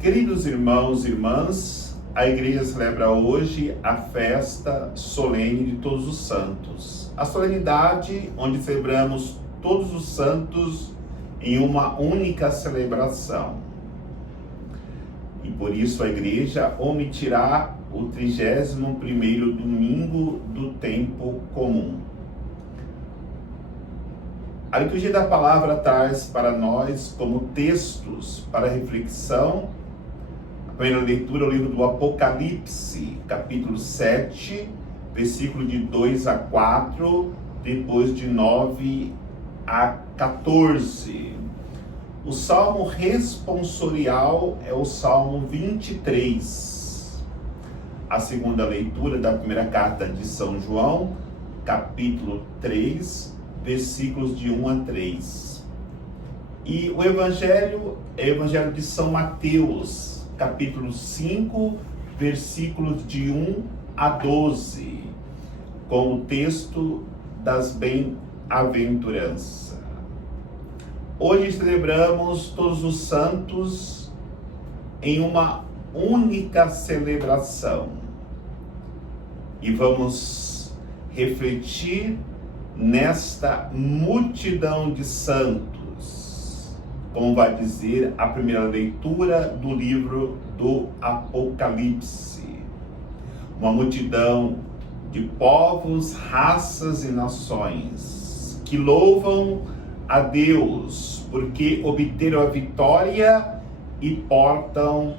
Queridos irmãos e irmãs, a igreja celebra hoje a festa solene de Todos os Santos. A solenidade onde celebramos todos os santos em uma única celebração. E por isso a igreja omitirá o 31º domingo do tempo comum. A liturgia da palavra traz para nós como textos para reflexão. A primeira leitura é o livro do Apocalipse, capítulo 7, versículo de 2 a 4, depois de 9 a 14. O salmo responsorial é o salmo 23. A segunda leitura da primeira carta de São João, capítulo 3, versículos de 1 a 3. E o Evangelho é o Evangelho de São Mateus, capítulo 5, versículos de 1 a 12, com o texto das bem-aventuranças. Hoje celebramos todos os santos em uma única celebração. E vamos refletir nesta multidão de santos, como vai dizer a primeira leitura do livro do Apocalipse. Uma multidão de povos, raças e nações que louvam a Deus porque obteram a vitória e portam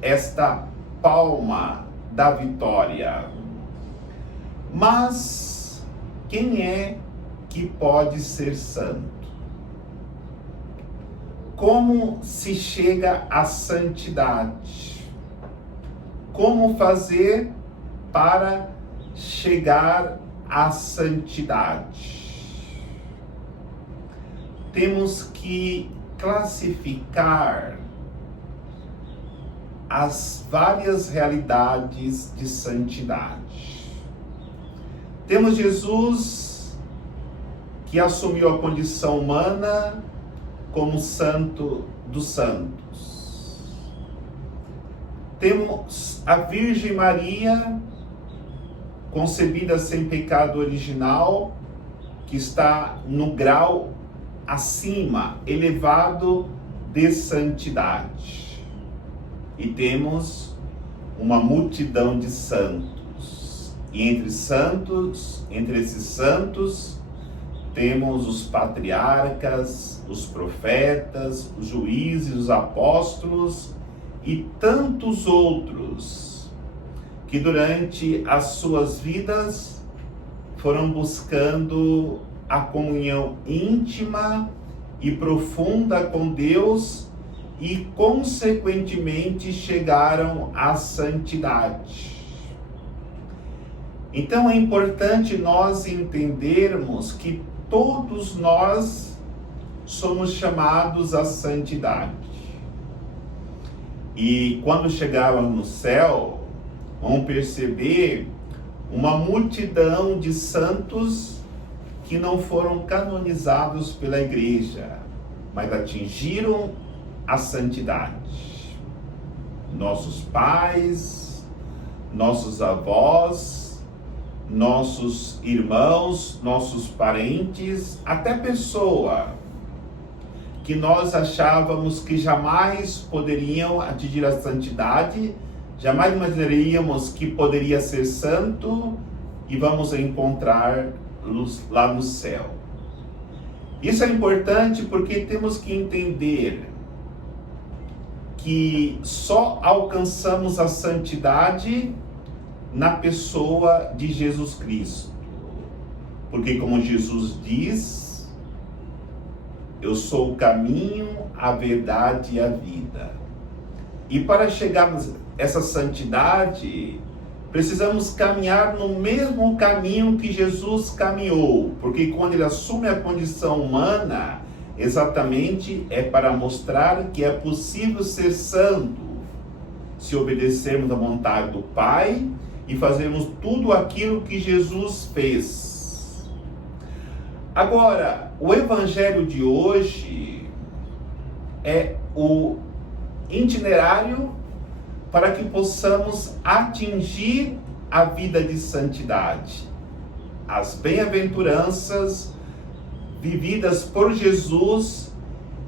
esta palma da vitória. Mas quem é que pode ser santo? Como se chega à santidade? Como fazer para chegar à santidade? Temos que classificar as várias realidades de santidade. Temos Jesus, que assumiu a condição humana como santo dos santos. Temos a Virgem Maria, concebida sem pecado original, que está no grau acima, elevado de santidade. E temos uma multidão de santos. E entre esses santos, temos os patriarcas, os profetas, os juízes, os apóstolos e tantos outros que durante as suas vidas foram buscando a comunhão íntima e profunda com Deus e, consequentemente, chegaram à santidade. Então é importante nós entendermos que todos nós somos chamados à santidade. E quando chegarmos no céu, vamos perceber uma multidão de santos que não foram canonizados pela igreja, mas atingiram a santidade. Nossos pais, nossos avós, nossos irmãos, nossos parentes, até pessoa que nós achávamos que jamais poderiam atingir a santidade, jamais imaginaríamos que poderia ser santo, e vamos encontrar lá no céu. Isso é importante porque temos que entender que só alcançamos a santidade na pessoa de Jesus Cristo. Porque, como Jesus diz, eu sou o caminho, a verdade e a vida. E para chegarmos a essa santidade, precisamos caminhar no mesmo caminho que Jesus caminhou. Porque quando ele assume a condição humana, exatamente é para mostrar que é possível ser santo se obedecermos à vontade do Pai e fazermos tudo aquilo que Jesus fez. Agora, o Evangelho de hoje é o itinerário para que possamos atingir a vida de santidade. As bem-aventuranças vividas por Jesus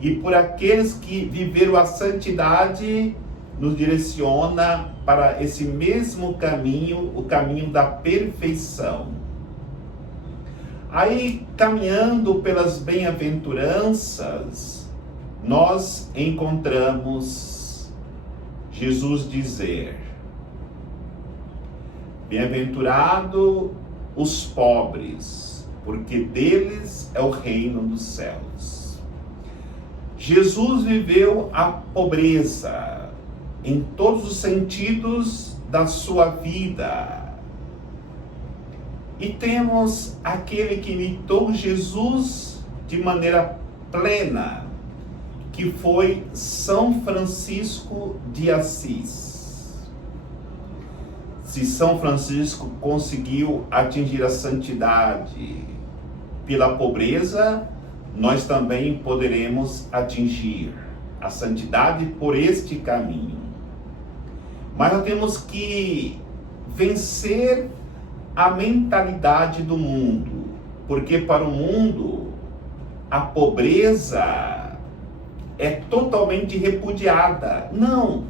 e por aqueles que viveram a santidade nos direciona para esse mesmo caminho, o caminho da perfeição. Aí, caminhando pelas bem-aventuranças, nós encontramos Jesus dizer: bem-aventurado os pobres, porque deles é o reino dos céus. Jesus viveu a pobreza em todos os sentidos da sua vida. E temos aquele que imitou Jesus de maneira plena, que foi São Francisco de Assis. Se São Francisco conseguiu atingir a santidade pela pobreza, nós também poderemos atingir a santidade por este caminho. Mas nós temos que vencer a mentalidade do mundo, porque para o mundo a pobreza é totalmente repudiada. Não!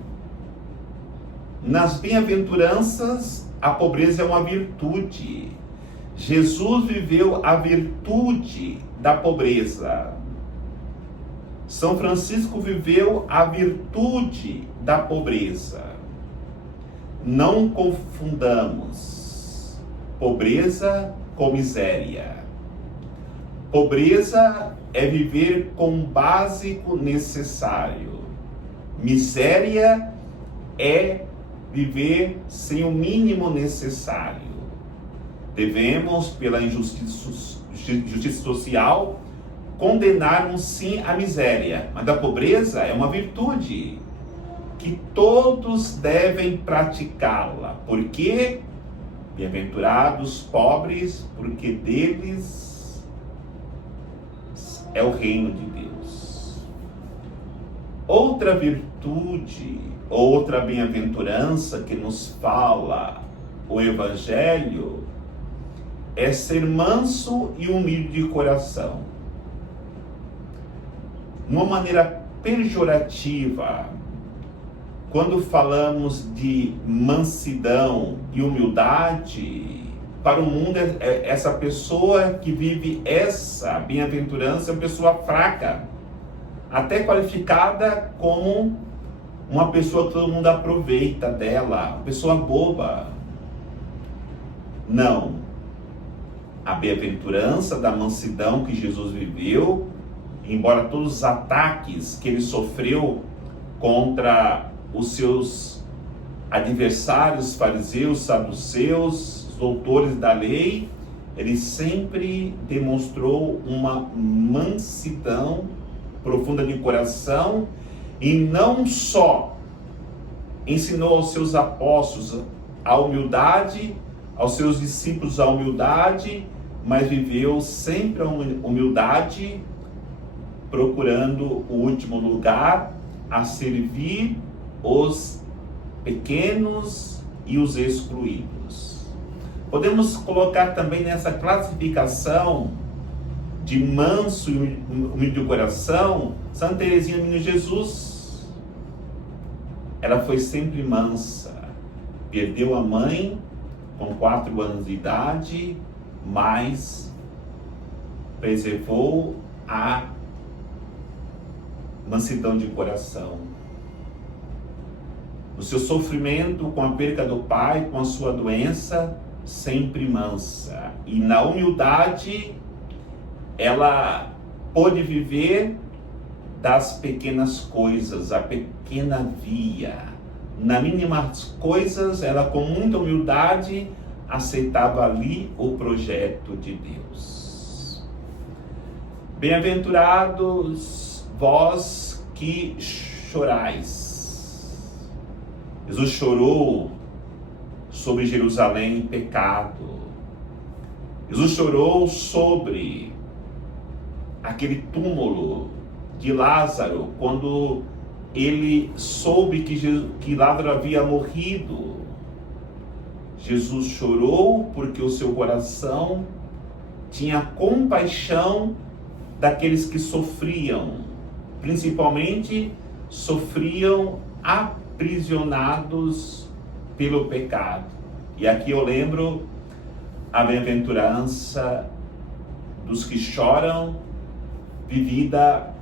Nas bem-aventuranças, a pobreza é uma virtude. Jesus viveu a virtude da pobreza. São Francisco viveu a virtude da pobreza. Não confundamos pobreza com miséria. Pobreza é viver com o básico necessário. Miséria é viver sem o mínimo necessário. Devemos, pela justiça social, condenarmos sim a miséria, mas a pobreza é uma virtude que todos devem praticá-la. Por quê? Bem-aventurados pobres, porque deles é o reino de Deus. Outra virtude, outra bem-aventurança que nos fala o Evangelho é ser manso e humilde de coração. De uma maneira pejorativa, quando falamos de mansidão e humildade, para o mundo essa pessoa que vive essa bem-aventurança é uma pessoa fraca, até qualificada como uma pessoa que todo mundo aproveita dela, uma pessoa boba. Não. A bem-aventurança da mansidão que Jesus viveu, embora todos os ataques que ele sofreu contra os seus adversários, fariseus, saduceus, os doutores da lei, ele sempre demonstrou uma mansidão profunda de coração e não só ensinou aos seus apóstolos a humildade, aos seus discípulos a humildade, mas viveu sempre a humildade, procurando o último lugar, a servir os pequenos e os excluídos. Podemos colocar também nessa classificação de manso e humilde de coração Santa Teresinha do Menino Jesus. Ela foi sempre mansa, perdeu a mãe com 4 anos de idade, mas preservou a mansidão de coração. No seu sofrimento com a perda do pai, com a sua doença, sempre mansa. E na humildade, ela pôde viver das pequenas coisas, a pequena via. Nas mínimas coisas, ela com muita humildade aceitava ali o projeto de Deus. Bem-aventurados vós que chorais. Jesus chorou sobre Jerusalém em pecado. Jesus chorou sobre aquele túmulo de Lázaro, quando ele soube que Lázaro havia morrido. Jesus chorou porque o seu coração tinha compaixão daqueles que sofriam, principalmente sofriam aprisionados pelo pecado. E aqui eu lembro a bem-aventurança dos que choram, vivida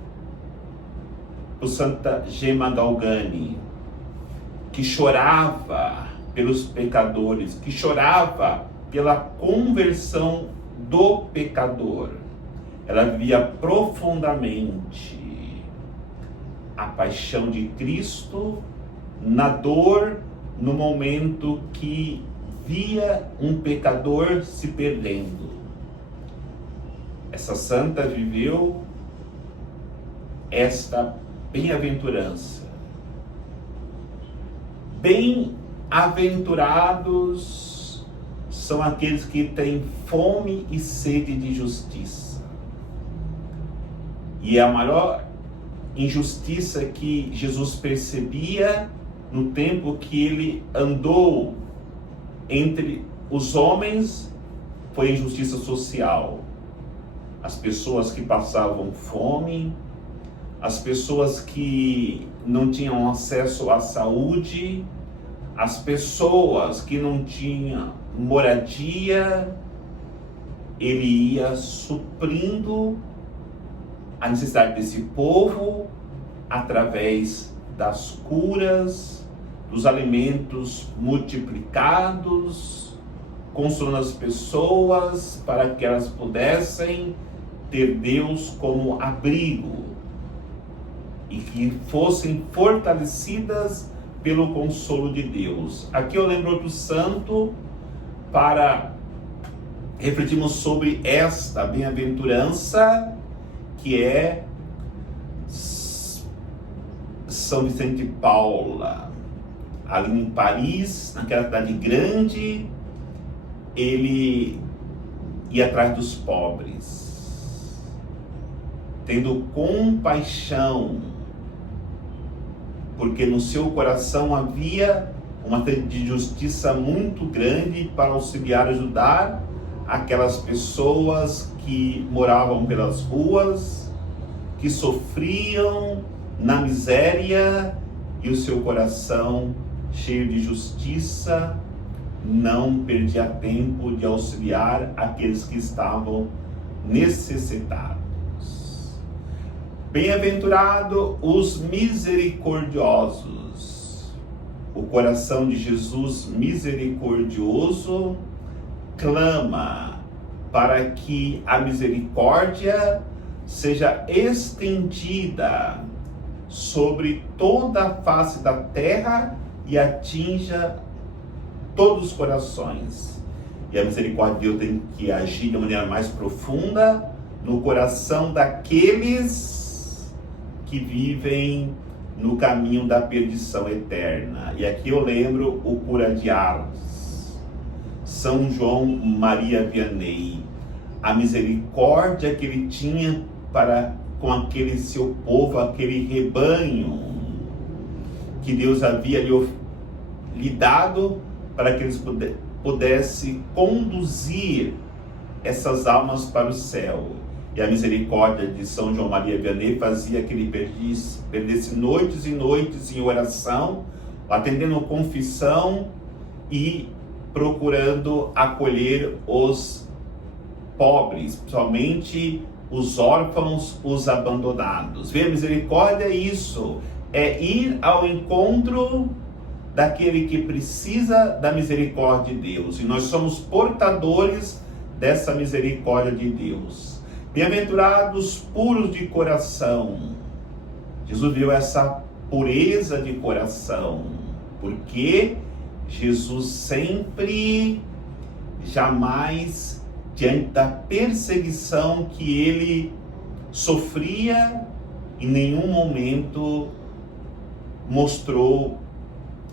por Santa Gemma Galgani, que chorava pelos pecadores, que chorava pela conversão do pecador. Ela vivia profundamente a paixão de Cristo na dor, no momento que via um pecador se perdendo. Essa santa viveu esta bem-aventurança. Bem-aventurados são aqueles que têm fome e sede de justiça. E a maior injustiça que Jesus percebia no tempo que ele andou entre os homens foi a injustiça social. As pessoas que passavam fome, as pessoas que não tinham acesso à saúde, as pessoas que não tinham moradia, ele ia suprindo a necessidade desse povo através das curas, dos alimentos multiplicados, consolando as pessoas para que elas pudessem ter Deus como abrigo e que fossem fortalecidas pelo consolo de Deus. Aqui eu lembro outro santo para refletirmos sobre esta bem-aventurança, que é São Vicente de Paula. Ali em Paris, naquela cidade grande, ele ia atrás dos pobres, tendo compaixão, porque no seu coração havia uma sede de justiça muito grande para auxiliar, ajudar aquelas pessoas que moravam pelas ruas, que sofriam na miséria, e o seu coração, cheio de justiça, não perdia tempo de auxiliar aqueles que estavam necessitados. Bem-aventurado os misericordiosos. O coração de Jesus misericordioso clama para que a misericórdia seja estendida sobre toda a face da terra e atinja todos os corações. E a misericórdia de Deus tem que agir de maneira mais profunda no coração daqueles que vivem no caminho da perdição eterna. E aqui eu lembro o cura de Ars, São João Maria Vianney, a misericórdia que ele tinha para com aquele seu povo, aquele rebanho que Deus havia lhe dado para que eles pudessem conduzir essas almas para o céu. E a misericórdia de São João Maria Vianney fazia que ele perdesse noites e noites em oração, atendendo confissão e procurando acolher os pobres, principalmente os órfãos, os abandonados. Ver a misericórdia é isso, é ir ao encontro daquele que precisa da misericórdia de Deus. E nós somos portadores dessa misericórdia de Deus. Bem-aventurados puros de coração. Jesus viu essa pureza de coração, porque Jesus sempre, jamais, diante da perseguição que ele sofria, em nenhum momento mostrou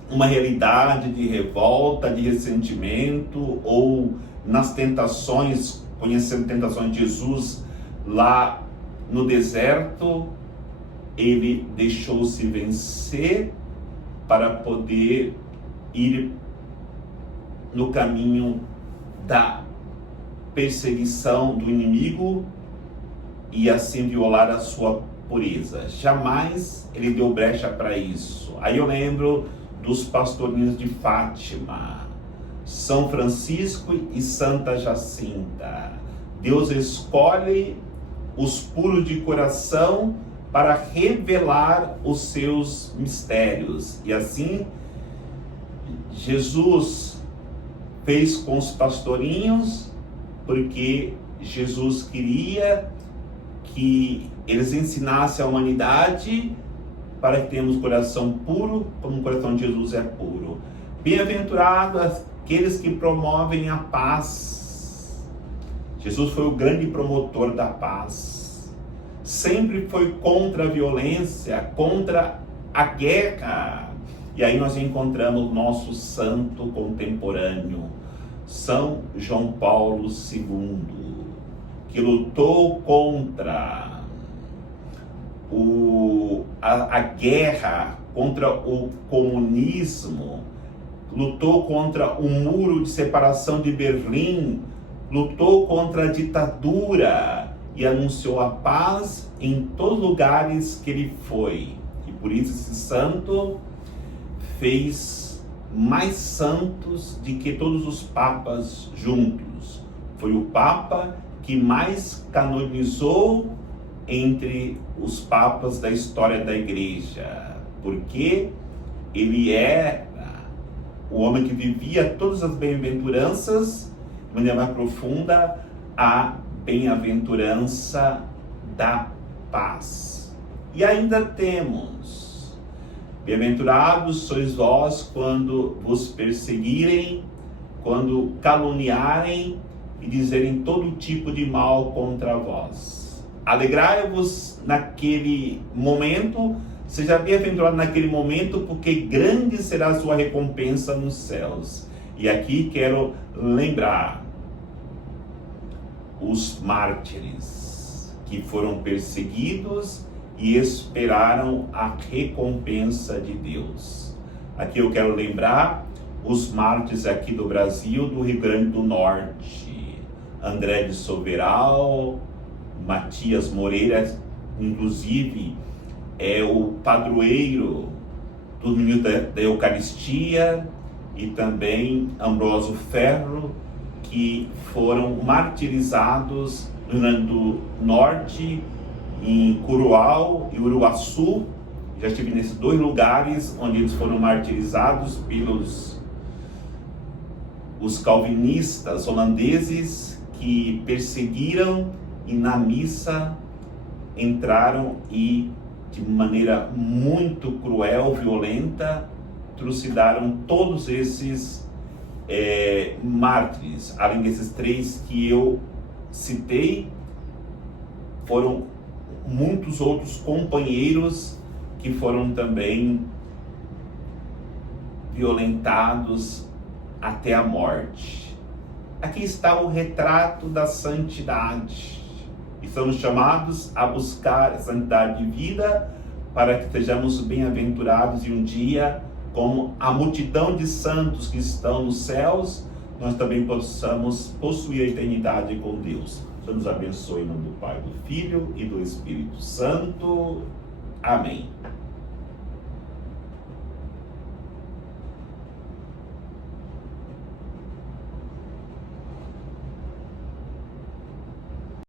uma realidade de revolta, de ressentimento, ou nas tentações, conhecendo tentações de Jesus lá no deserto, ele deixou-se vencer para poder ir no caminho da perseguição do inimigo e assim violar a sua pureza. Jamais ele deu brecha para isso. Aí eu lembro dos pastorinhos de Fátima, São Francisco e Santa Jacinta. Deus escolhe os puros de coração para revelar os seus mistérios. E assim, Jesus fez com os pastorinhos, porque Jesus queria que eles ensinassem a humanidade para que tenhamos coração puro, como o coração de Jesus é puro. Bem-aventurados aqueles que promovem a paz. Jesus foi o grande promotor da paz. Sempre foi contra a violência, contra a guerra. E aí nós encontramos nosso santo contemporâneo, São João Paulo II, que lutou contra a guerra, contra o comunismo, lutou contra o muro de separação de Berlim, lutou contra a ditadura e anunciou a paz em todos os lugares que ele foi. E por isso esse santo fez mais santos do que todos os papas juntos. Foi o papa que mais canonizou entre os papas da história da igreja, porque ele era o homem que vivia todas as bem-aventuranças, de maneira mais profunda, a bem-aventurança da paz. E ainda temos: bem-aventurados sois vós quando vos perseguirem, quando caluniarem e dizerem todo tipo de mal contra vós. Alegrai-vos naquele momento, seja bem-aventurado naquele momento, porque grande será a sua recompensa nos céus. E aqui quero lembrar os mártires que foram perseguidos e esperaram a recompensa de Deus. Aqui eu quero lembrar os mártires aqui do Brasil, do Rio Grande do Norte, André de Soberal, Matias Moreira, inclusive é o padroeiro do ministro da Eucaristia, e também Ambrósio Ferro, que foram martirizados no Rio Grande do Norte, em Curual e Uruaçu. Já estive nesses dois lugares onde eles foram martirizados pelos os calvinistas holandeses, que perseguiram e na missa entraram e de maneira muito cruel, violenta, trucidaram todos esses mártires. Além desses três que eu citei, foram muitos outros companheiros que foram também violentados até a morte. Aqui está o retrato da santidade. Estamos chamados a buscar a santidade de vida para que sejamos bem-aventurados e um dia, como a multidão de santos que estão nos céus, nós também possamos possuir a eternidade com Deus. Deus nos abençoe em nome do Pai, do Filho e do Espírito Santo. Amém.